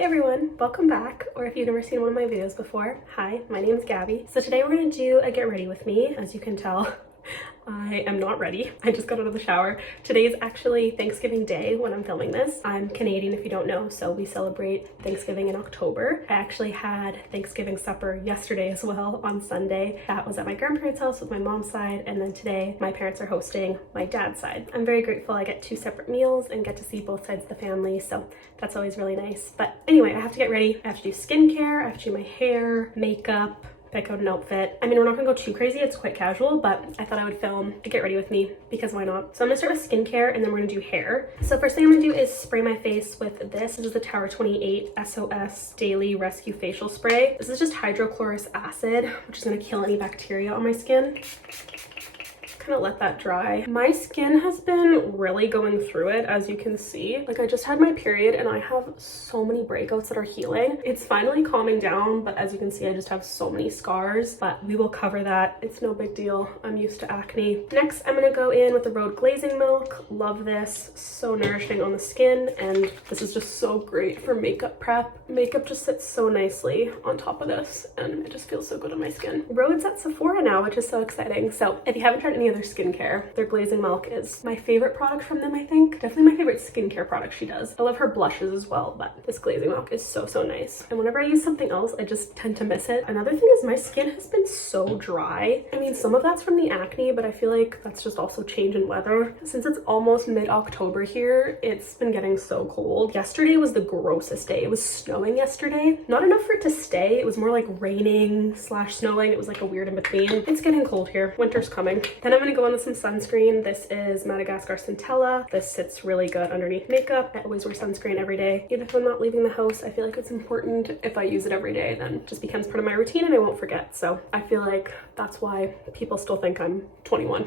Hi everyone, welcome back, or if you've never seen one of my videos before, hi, my name is Gabby. So today we're gonna do a get ready with me. As you can tell, I am not ready. I just got out of the shower. Today is actually Thanksgiving Day when I'm filming this. I'm Canadian if you don't know, so we celebrate Thanksgiving in October. I actually had Thanksgiving supper yesterday as well on Sunday. That was at my grandparents' house with my mom's side, and then today my parents are hosting my dad's side. I'm very grateful I get two separate meals and get to see both sides of the family, so that's always really nice. But anyway, I have to get ready. I have to do skincare, I have to do my hair, makeup, pick out an outfit. I mean, we're not gonna go too crazy, it's quite casual, but I thought I would film a get ready with me because why not? So I'm gonna start with skincare and then we're gonna do hair. So first thing I'm gonna do is spray my face with this. This is the Tower 28 SOS Daily Rescue Facial Spray. This is just hydrochloric acid, which is gonna kill any bacteria on my skin. Kind of let that dry. My skin has been really going through it, as you can see. Like, I just had my period and I have so many breakouts that are healing. It's finally calming down, but as you can see, I just have so many scars, but we will cover that. It's no big deal. I'm used to acne. Next, I'm gonna go in with the Rhode Glazing Milk. Love this. So nourishing on the skin, and this is just so great for makeup prep. Makeup just sits so nicely on top of this, and it just feels so good on my skin. Rhode's at Sephora now, which is so exciting. So if you haven't tried any other skincare, their Glazing Milk is my favorite product from them, I think. Definitely my favorite skincare product she does. I love her blushes as well, but this Glazing Milk is so nice. And whenever I use something else, I just tend to miss it. Another thing is my skin has been so dry. I mean, some of that's from the acne, but I feel like that's just also change in weather. Since it's almost mid-October here, it's been getting so cold. Yesterday was the grossest day. It was snowing yesterday. Not enough for it to stay. It was more like raining / snowing. It was like a weird in between. It's getting cold here. Winter's coming. Then I'm gonna go on with some sunscreen. This is Madagascar Centella. This sits really good underneath makeup. I always wear sunscreen every day. Even if I'm not leaving the house, I feel like it's important. If I use it every day, then it just becomes part of my routine and I won't forget. So I feel like that's why people still think I'm 21.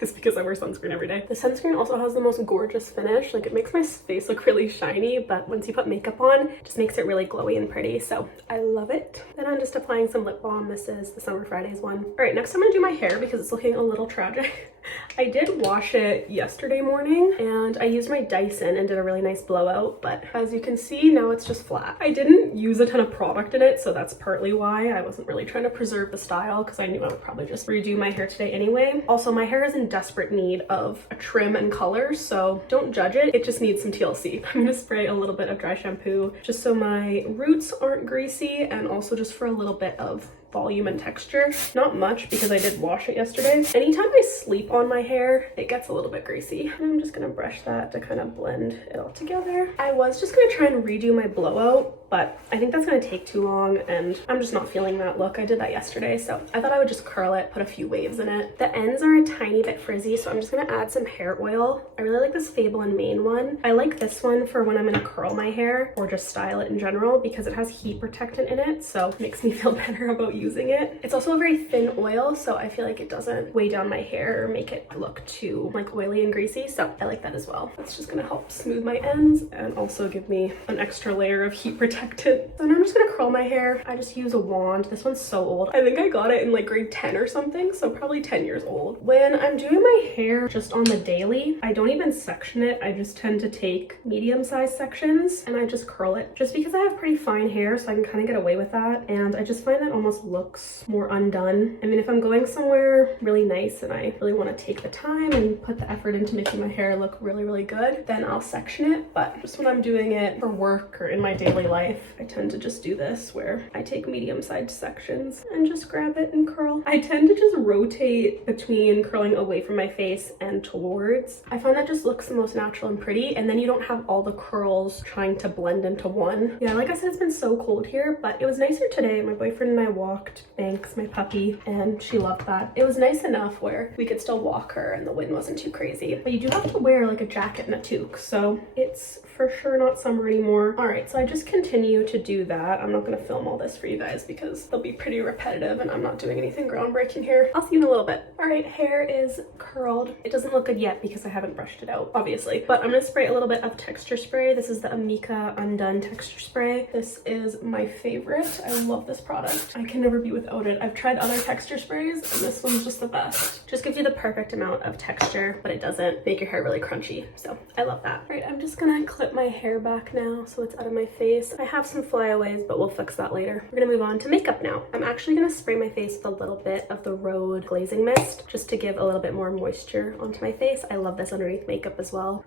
Is because I wear sunscreen every day. The sunscreen also has the most gorgeous finish. Like, it makes my face look really shiny, but once you put makeup on, it just makes it really glowy and pretty. So I love it. Then I'm just applying some lip balm. This is the Summer Fridays one. All right, next I'm gonna do my hair because it's looking a little tragic. I did wash it yesterday morning and I used my Dyson and did a really nice blowout, but as you can see, now it's just flat. I didn't use a ton of product in it, so that's partly why. I wasn't really trying to preserve the style because I knew I would probably just redo my hair today anyway. Also, my hair is in desperate need of a trim and color, so don't judge it. It just needs some TLC. I'm gonna spray a little bit of dry shampoo just so my roots aren't greasy, and also just for a little bit of volume and texture. Not much because I did wash it yesterday. Anytime I sleep on my hair, it gets a little bit greasy. And I'm just gonna brush that to kind of blend it all together. I was just gonna try and redo my blowout, but I think that's gonna take too long and I'm just not feeling that look. I did that yesterday, so I thought I would just curl it, put a few waves in it. The ends are a tiny bit frizzy, so I'm just gonna add some hair oil. I really like this Fable and Mane one. I like this one for when I'm gonna curl my hair or just style it in general because it has heat protectant in it, so it makes me feel better about using it. It's also a very thin oil, so I feel like it doesn't weigh down my hair or make it look too like oily and greasy, so I like that as well. That's just gonna help smooth my ends and also give me an extra layer of heat protectant. Then I'm just gonna curl my hair. I just use a wand. This one's so old. I think I got it in like grade 10 or something, so probably 10 years old. When I'm doing my hair just on the daily, I don't even section it. I just tend to take medium-sized sections and I just curl it just because I have pretty fine hair, so I can kind of get away with that, and I just find that almost looks more undone. I mean, if I'm going somewhere really nice and I really want to take the time and put the effort into making my hair look really good, then I'll section it. But just when I'm doing it for work or in my daily life, I tend to just do this where I take medium-sized sections and just grab it and curl. I tend to just rotate between curling away from my face and towards. I find that just looks the most natural and pretty, and then you don't have all the curls trying to blend into one. Yeah, like I said, it's been so cold here, but it was nicer today. My boyfriend and I walked Banks, my puppy, and she loved that. It was nice enough where we could still walk her and the wind wasn't too crazy, but you do have to wear like a jacket and a toque, so it's for sure not summer anymore. All right, so I just continue to do that. I'm not gonna film all this for you guys because they'll be pretty repetitive and I'm not doing anything groundbreaking here. I'll see you in a little bit. All right, hair is curled. It doesn't look good yet because I haven't brushed it out, obviously, but I'm gonna spray a little bit of texture spray. This is the Amika Un.Done texture spray. This is my favorite. I love this product. I can never be without it. I've tried other texture sprays and this one's just the best. Just gives you the perfect amount of texture, but it doesn't make your hair really crunchy. So I love that. All right, I'm just gonna clip my hair back now so it's out of my face. I have some flyaways, but we'll fix that later. We're gonna move on to makeup now. I'm actually gonna spray my face with a little bit of the Rhode glazing mist just to give a little bit more moisture onto my face. I love this underneath makeup as well.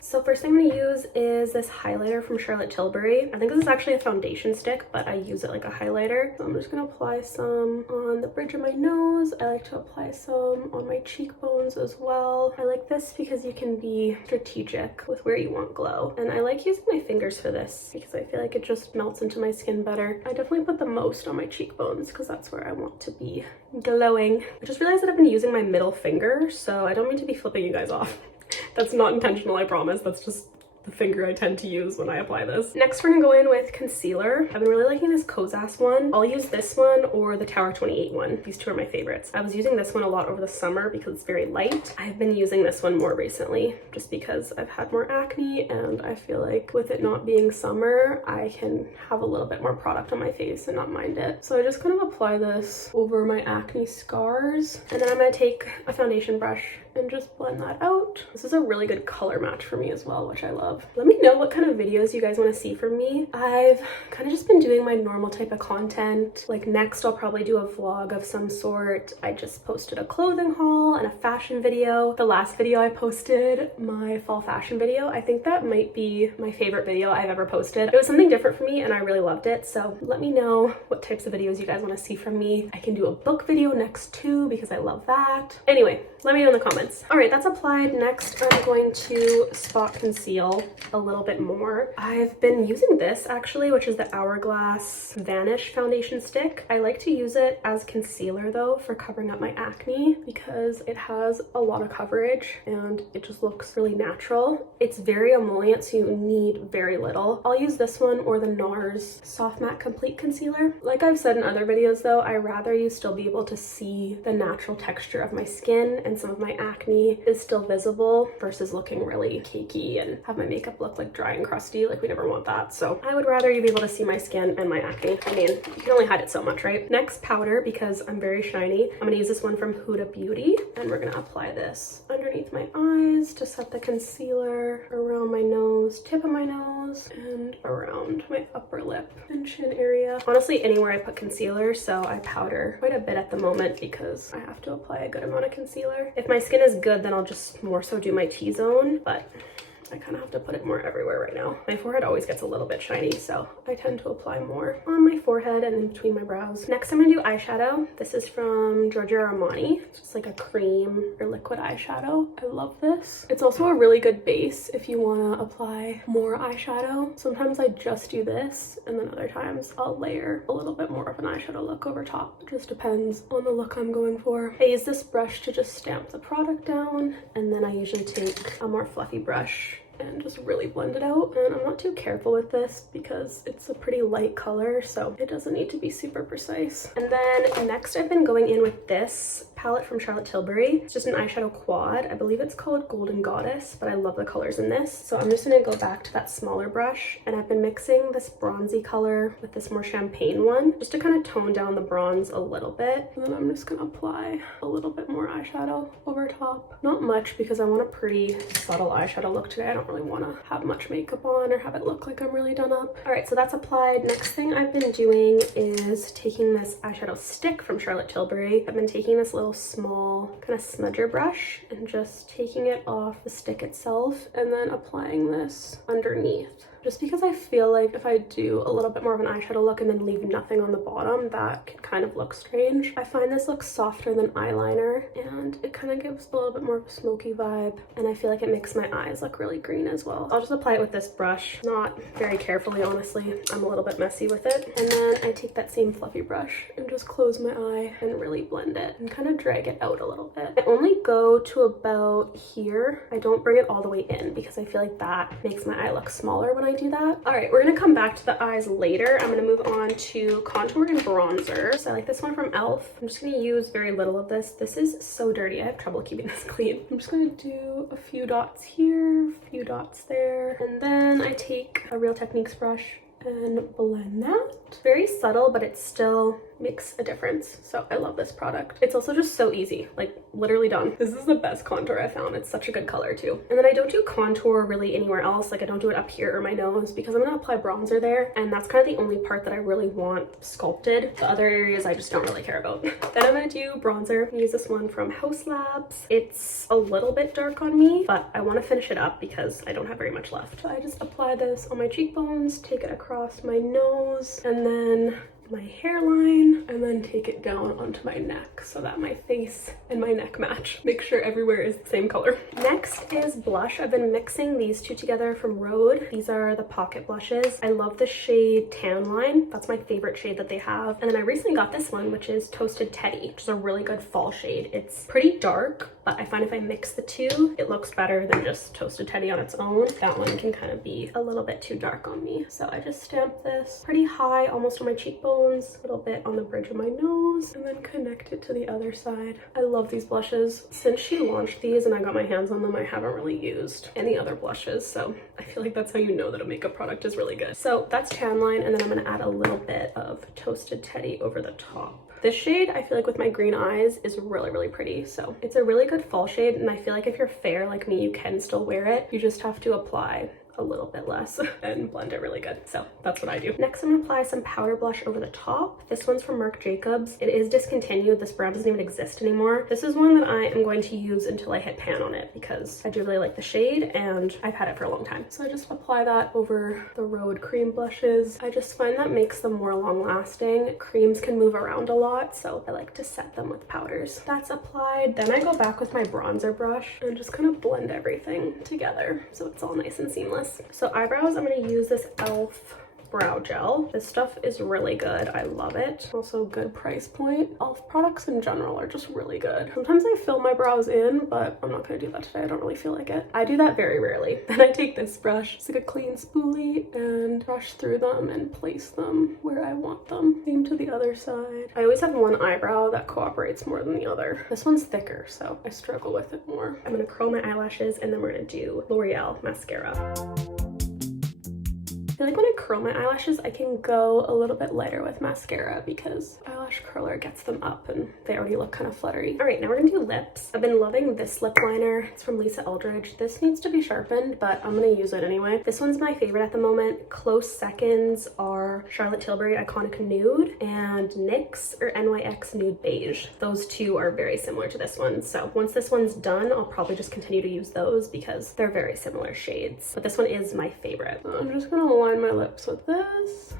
So first thing I'm going to use is this highlighter from Tilbury. I think this is actually a foundation stick, but I use it like a highlighter. So I'm just going to apply some on the bridge of my nose. I like to apply some on my cheekbones as well. I like this because you can be strategic with where you want glow. And I like using my fingers for this because I feel like it just melts into my skin better. I definitely put the most on my cheekbones because that's where I want to be glowing. I just realized that I've been using my middle finger, so I don't mean to be flipping you guys off. That's not intentional, I promise. That's just the finger I tend to use when I apply this. Next, we're gonna go in with concealer. I've been really liking this Kosas one. I'll use this one or the Tower 28 one. These two are my favorites. I was using this one a lot over the summer because it's very light. I've been using this one more recently just because I've had more acne and I feel like with it not being summer, I can have a little bit more product on my face and not mind it. So I just kind of apply this over my acne scars. And then I'm gonna take a foundation brush and just blend that out. This is a really good color match for me as well, which I love. Let me know what kind of videos you guys want to see from me. I've kind of just been doing my normal type of content. Like next, I'll probably do a vlog of some sort. I just posted a clothing haul and a fashion video. The last video I posted, my fall fashion video, I think that might be my favorite video I've ever posted. It was something different for me and I really loved it. So let me know what types of videos you guys want to see from me. I can do a book video next too because I love that. Anyway, let me know in the comments. All right, that's applied. Next, I'm going to spot conceal a little bit more. I've been using this actually, which is the Hourglass Vanish foundation stick. I like to use it as concealer though for covering up my acne because it has a lot of coverage and it just looks really natural. It's very emollient, so you need very little. I'll use this one or the NARS Soft Matte Complete Concealer. Like I've said in other videos though, I rather you still be able to see the natural texture of my skin and some of my acne is still visible versus looking really cakey and have my makeup look like dry and crusty. Like we never want that. So I would rather you be able to see my skin and my acne. I mean, you can only hide it so much, right? Next, powder, because I'm very shiny. I'm gonna use this one from Huda Beauty and we're gonna apply this underneath my eyes to set the concealer around my nose, tip of my nose, and around my upper lip and chin area. Honestly, anywhere I put concealer, so I powder quite a bit at the moment because I have to apply a good amount of concealer. If my skin is good, then I'll just more so do my T-zone, but I kind of have to put it more everywhere right now. My forehead always gets a little bit shiny, so I tend to apply more on my forehead and in between my brows. Next, I'm gonna do eyeshadow. This is from GRWM. It's just like a cream or liquid eyeshadow. I love this. It's also a really good base if you want to apply more eyeshadow. Sometimes I just do this, and then other times I'll layer a little bit more of an eyeshadow look over top. It just depends on the look I'm going for. I use this brush to just stamp the product down, and then I usually take a more fluffy brush and just really blend it out. And I'm not too careful with this because it's a pretty light color, so it doesn't need to be super precise. And then next, I've been going in with this palette from Tilbury. It's just an eyeshadow quad. I believe it's called Golden Goddess, but I love the colors in this. So I'm just gonna go back to that smaller brush, and I've been mixing this bronzy color with this more champagne one just to kind of tone down the bronze a little bit. And then I'm just gonna apply a little bit more eyeshadow over top. Not much because I want a pretty subtle eyeshadow look today. I don't really want to have much makeup on or have it look like I'm really done up. All right, so that's applied. Next thing I've been doing is taking this eyeshadow stick from Tilbury. I've been taking this little small kind of smudger brush and just taking it off the stick itself and then applying this underneath. Just because I feel like if I do a little bit more of an eyeshadow look and then leave nothing on the bottom, that can kind of look strange. I find this looks softer than eyeliner and it kind of gives a little bit more of a smoky vibe, and I feel like it makes my eyes look really green as well. I'll just apply it with this brush, not very carefully, honestly. I'm a little bit messy with it. And then I take that same fluffy brush and just close my eye and really blend it and kind of drag it out a little bit. I only go to about here. I don't bring it all the way in because I feel like that makes my eye look smaller when I do that. All right, we're gonna come back to the eyes later. I'm gonna move on to contour and bronzer. So I like this one from e.l.f. I'm just gonna use very little of this. This is so dirty. I have trouble keeping this clean. I'm just gonna do a few dots here, a few dots there, and then I take a Real Techniques brush and blend that. Very subtle, but it's still makes a difference. So I love this product. It's also just so easy, like literally done. This is the best contour I found. It's such a good color too. And then I don't do contour really anywhere else. Like I don't do it up here or my nose because I'm gonna apply bronzer there, and that's kind of the only part that I really want sculpted. The other areas I just don't really care about. Then I'm gonna do bronzer. I use this one from House Labs. It's a little bit dark on me, but I want to finish it up because I don't have very much left. So I just apply this on my cheekbones, take it across my nose, and then my hairline, and then take it down onto my neck so that my face and my neck match. Make sure everywhere is the same color. Next is blush. I've been mixing these two together from Rhode. These are the pocket blushes. I love the shade Tan Line. That's my favorite shade that they have. And then I recently got this one, which is Toasted Teddy, which is a really good fall shade. It's pretty dark, but I find if I mix the two, it looks better than just Toasted Teddy on its own. That one can kind of be a little bit too dark on me. So I just stamp this pretty high, almost on my cheekbone, a little bit on the bridge of my nose, and then connect it to the other side. I love these blushes. Since she launched these and I got my hands on them, I haven't really used any other blushes, so I feel like that's how you know that a makeup product is really good. So that's Tan Line, and then I'm gonna add a little bit of Toasted Teddy over the top. This shade, I feel like with my green eyes, is really, really pretty. So it's a really good fall shade, and I feel like if you're fair like me, you can still wear it. You just have to apply a little bit less and blend it really good. So that's what I do. Next, I'm gonna apply some powder blush over the top. This one's from Marc Jacobs. It is discontinued. This brand doesn't even exist anymore. This is one that I am going to use until I hit pan on it because I do really like the shade and I've had it for a long time. So I just apply that over the Rhode cream blushes. I just find that makes them more long lasting. Creams can move around a lot, so I like to set them with powders. That's applied. Then I go back with my bronzer brush and just kind of blend everything together so it's all nice and seamless. So eyebrows, I'm going to use this e.l.f. brow gel. This stuff is really good. I love it. Also good price point. e.l.f. products in general are just really good. Sometimes I fill my brows in, but I'm not going to do that today. I don't really feel like it. I do that very rarely. Then I take this brush, just like a clean spoolie, and brush through them and place them where I want them. Same to the other side. I always have one eyebrow that cooperates more than the other. This one's thicker, so I struggle with it more. I'm going to curl my eyelashes, and then we're going to do L'Oreal mascara. I feel like when I curl my eyelashes, I can go a little bit lighter with mascara because eyelash curler gets them up and they already look kind of fluttery. All right, now we're gonna do lips. I've been loving this lip liner. It's from Lisa Eldridge. This needs to be sharpened, but I'm gonna use it anyway. This one's my favorite at the moment. Close seconds are Charlotte Tilbury Iconic Nude and NYX or NYX Nude Beige. Those two are very similar to this one. So once this one's done, I'll probably just continue to use those because they're very similar shades. But this one is my favorite. So I'm just gonna line my lips with this.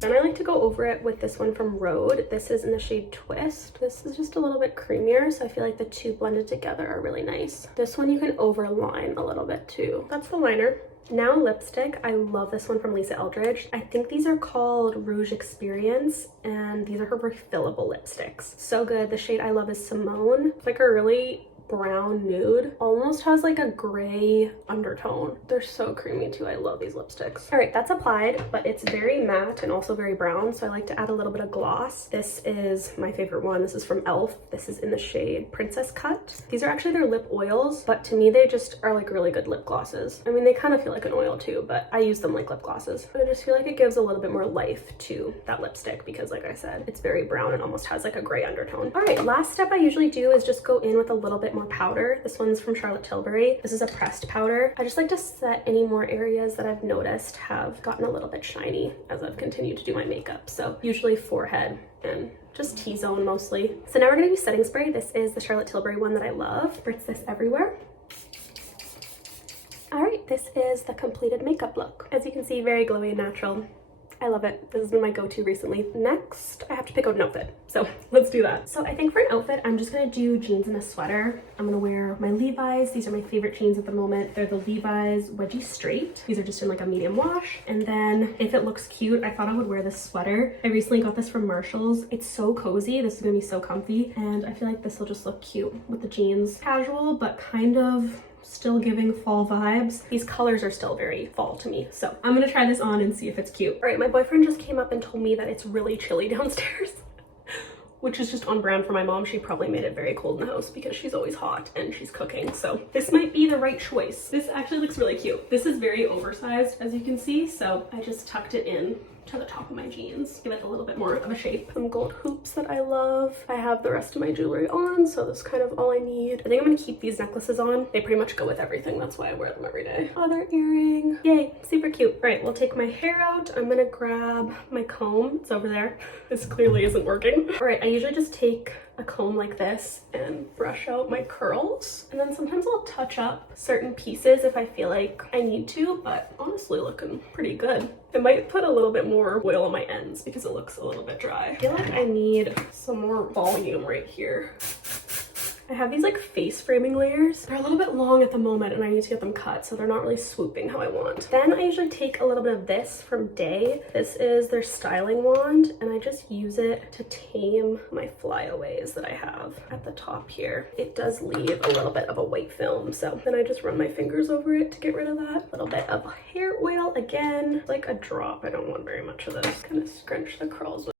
Then I like to go over it with this one from Rhode. This is in the shade Twist. This is just a little bit creamier, so I feel like the two blended together are really nice. This one you can overline a little bit too. That's the liner. Now lipstick. I love this one from Lisa Eldridge. I think these are called Rouge Experience, and these are her refillable lipsticks. So good. The shade I love is Simone. It's like a really brown nude, almost has like a gray undertone. They're so creamy too. I love these lipsticks. All right, that's applied, but it's very matte and also very brown, so I like to add a little bit of gloss. This is my favorite one. This is from e.l.f. This is in the shade Princess Cut. These are actually their lip oils, but to me they just are like really good lip glosses. I mean, they kind of feel like an oil too, but I use them like lip glosses. I just feel like it gives a little bit more life to that lipstick because, like I said, it's very brown and almost has like a gray undertone. All right, last step I usually do is just go in with a little bit more powder. This one's from Charlotte Tilbury. This is a pressed powder. I just like to set any more areas that I've noticed have gotten a little bit shiny as I've continued to do my makeup. So usually forehead and just T-zone mostly. So now we're gonna do setting spray. This is the Charlotte Tilbury one that I love. Spritz this everywhere. All right, this is the completed makeup look. As you can see, very glowy and natural. I love it. This has been my go-to recently. Next, I have to pick out an outfit. So let's do that. So I think for an outfit, I'm just gonna do jeans and a sweater. I'm gonna wear my Levi's. These are my favorite jeans at the moment. They're the Levi's Wedgie Straight. These are just in like a medium wash. And then if it looks cute, I thought I would wear this sweater. I recently got this from Marshall's. It's so cozy. This is gonna be so comfy. And I feel like this will just look cute with the jeans. Casual, but kind of still giving fall vibes. These colors are still very fall to me, so I'm gonna try this on and see if it's cute. All right, my boyfriend just came up and told me that it's really chilly downstairs, which is just on brand for my mom. She probably made it very cold in the house because she's always hot and she's cooking, so this might be the right choice. This actually looks really cute. This is very oversized, as you can see, so I just tucked it in to the top of my jeans. Give it a little bit more of a shape. Some gold hoops that I love. I have the rest of my jewelry on, so that's kind of all I need. I think I'm gonna keep these necklaces on. They pretty much go with everything. That's why I wear them every day. Other earring. Yay, super cute. All right, we'll take my hair out. I'm gonna grab my comb. It's over there. This clearly isn't working. All right, I usually just take a comb like this and brush out my curls, and then sometimes I'll touch up certain pieces if I feel like I need to, but honestly looking pretty good. I might put a little bit more oil on my ends because it looks a little bit dry. I feel like I need some more volume right here. I have these like face framing layers. They're a little bit long at the moment and I need to get them cut so they're not really swooping how I want. Then I usually take a little bit of this from Day. This is their styling wand and I just use it to tame my flyaways that I have at the top here. It does leave a little bit of a white film, so then I just run my fingers over it to get rid of that. A little bit of hair oil again, like a drop. I don't want very much of this. Kind of scrunch the curls with.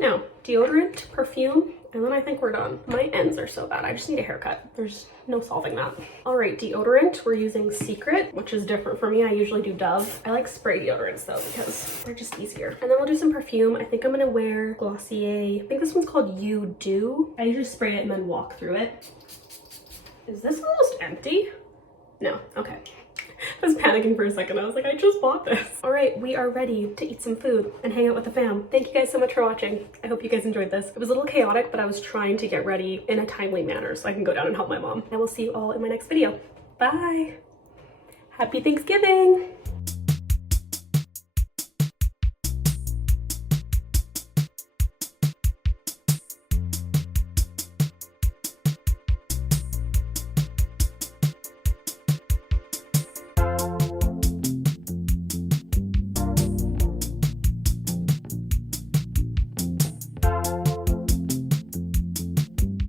Now, deodorant, perfume, and then I think we're done. My ends are so bad. I just need a haircut. There's no solving that. All right, deodorant. We're using Secret, which is different for me. I usually do Dove. I like spray deodorants though because they're just easier. And then we'll do some perfume. I think I'm gonna wear Glossier. I think this one's called You Do. I usually spray it and then walk through it. Is this almost empty? No, okay. I was panicking for a second. I was like, I just bought this. All right, we are ready to eat some food and hang out with the fam. Thank you guys so much for watching. I hope you guys enjoyed this. It was a little chaotic, but I was trying to get ready in a timely manner so I can go down and help my mom. I will see you all in my next video. Bye. Happy Thanksgiving.